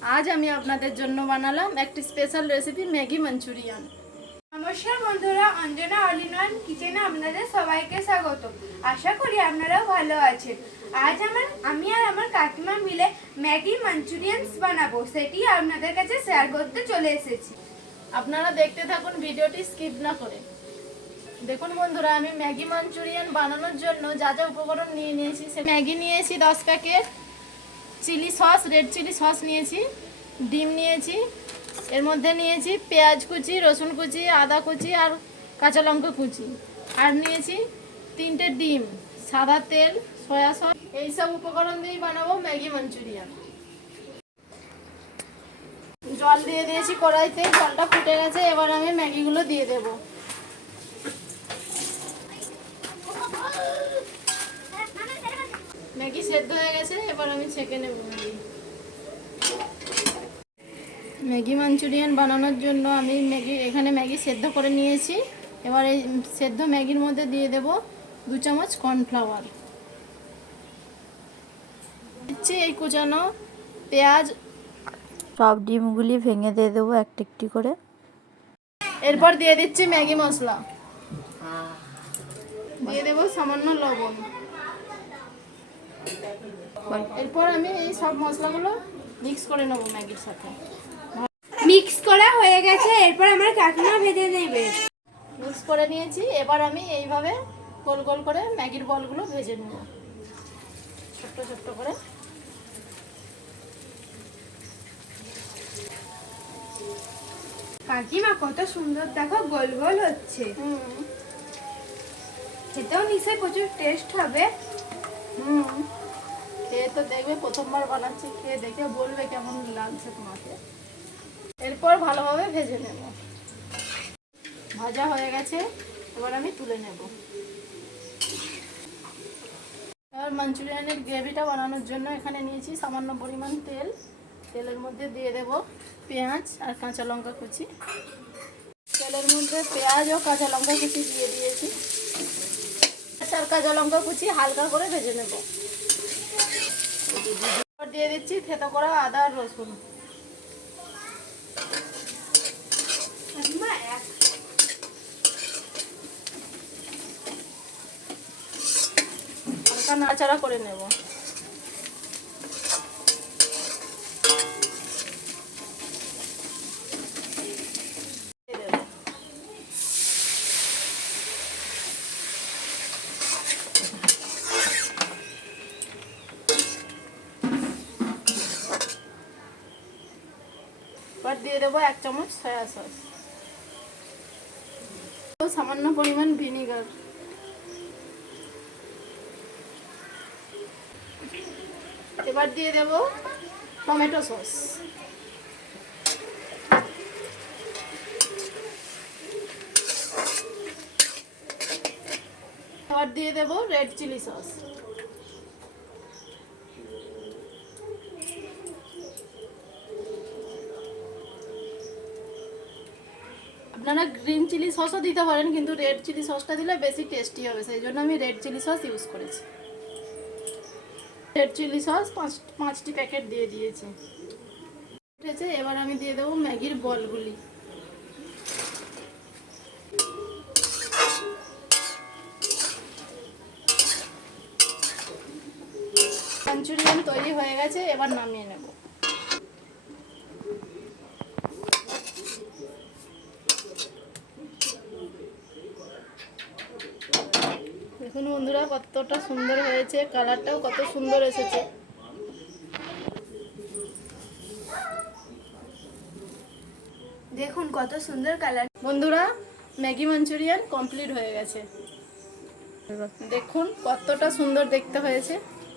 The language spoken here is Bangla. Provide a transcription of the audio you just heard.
আজ আমি আপনাদের জন্য বানালাম একটি স্পেশাল রেসিপি ম্যাগি মাঞ্চুরিয়ান। নমস্কার বন্ধুরা, অঞ্জনা অল ইন ওয়ান কিচেনে আপনাদের সবাইকে স্বাগত। আশা করি আপনারাও ভালো আছেন। আজ আমি আর আমার কাকিমা মিলে ম্যাগি মাঞ্চুরিয়ানস বানাবো, সেটি আপনাদের কাছে শেয়ার করতে চলে এসেছি। আপনারা দেখতে থাকুন, ভিডিওটি স্কিপ না করে। দেখুন বন্ধুরা, আমি ম্যাগি মাঞ্চুরিয়ান বানানোর জন্য যা যা উপকরণ নিয়েছি। ম্যাগি নিয়েছি 10 packet, chilli sauce, red chilli sauce নিয়েছি, ডিম নিয়েছি, এর মধ্যে নিয়েছি পেঁয়াজ কুচি, রসুন কুচি, আদা কুচি আর কাঁচা লঙ্কা কুচি, আর নিয়েছি 3টে ডিম, সাদা তেল, সয়া সস। এইসব উপকরণ দিয়েই বানাবো ম্যাগি মাঞ্চুরিয়ান। জল দিয়ে দিয়েছি কড়াইতে, জলটা ফুটে গেছে। এবার আমি ম্যাগিগুলো দিয়ে দেব। ম্যাগি সেদ্ধ হয়ে গেছে, এবার আমি ছেঁকে নেব। ম্যাগি মাঞ্চুরিয়ান বানানোর জন্য আমি এখানে ম্যাগি সেদ্ধ করে নিয়েছি। এবার এই সেদ্ধ ম্যাগির মধ্যে দিয়ে দেব 2 চামচ কর্নফ্লাওয়ার। দিচ্ছি এই কুচানো পেঁয়াজ, সব ডিমগুলি ভেঙে দিয়ে দেবো একটি একটি করে। এরপর দিয়ে দিচ্ছি ম্যাগি মশলা, দিয়ে দেব সামান্য লবণ। এরপর আমি এই সব মশলাগুলো মিক্স করে নেব ম্যাগির সাথে। মিক্স করা হয়ে গেছে, এরপর আমার কাকিমা ভেজে নেবে। মিক্স করে নিয়েছি। এবার আমি এইভাবে গোল গোল করে ম্যাগির বলগুলো ভেজে নেব, ছোট্ট ছোট্ট করে। কাকিমা কত সুন্দর, দেখো গোল গোল হচ্ছে। খেতেও নিশ্চয়ই প্রচুর টেস্ট হবে। খেয়ে তো দেখবে, প্রথমবার বানাচ্ছি, খেয়ে দেখে বলবে কেমন লাগছে তোমাকে। এরপর ভালোভাবে ভেজে নেব। ভাজা হয়ে গেছে, এবার আমি তুলে নেব। এবার মাঞ্চুরিয়ানের গ্রেভিটা বানানোর জন্য এখানে নিয়েছি সামান্য পরিমাণ তেল। তেলের মধ্যে দিয়ে দেব পেঁয়াজ আর কাঁচা লঙ্কা কুচি। তেলের মধ্যে পেঁয়াজ ও কাঁচা লঙ্কা কুচি দিয়ে দিয়েছি। আর কাঁচা লঙ্কা কুচি হালকা করে ভেজে নেব। দিয়ে দিচ্ছি থেতো করা আদা আর রসুন। হালকা নাড়াচাড়া করে নেব। এবার দিয়ে দেবো 1 চামচ সয়া সস, সামান্য পরিমাণ ভিনিগার, এবার দিয়ে দেব টমেটো সস, এবার দিয়ে দেব রেড চিলি সস। আপনারা গ্রিন চিলি সসও দিতে পারেন, কিন্তু রেড চিলি সসটা দিলে বেশি টেস্টি হবে, সেই জন্য আমি রেড চিলি সস ইউজ করেছি। রেড চিলি সস 5টি প্যাকেট দিয়ে দিয়েছি। ঠিক আছে, এবার আমি দিয়ে দেবো ম্যাগির বলগুলি। মাঞ্চুরিয়ান তৈরি হয়ে গেছে, এবার নামিয়ে নেব। দেখুন বন্ধুরা, কতটা সুন্দর হয়েছে, কালারটাও কত সুন্দর এসেছে। দেখুন কত সুন্দর কালার। বন্ধুরা, ম্যাগি মাঞ্চুরিয়ান কমপ্লিট হয়ে গেছে। দেখুন কতটা সুন্দর দেখতে হয়েছে।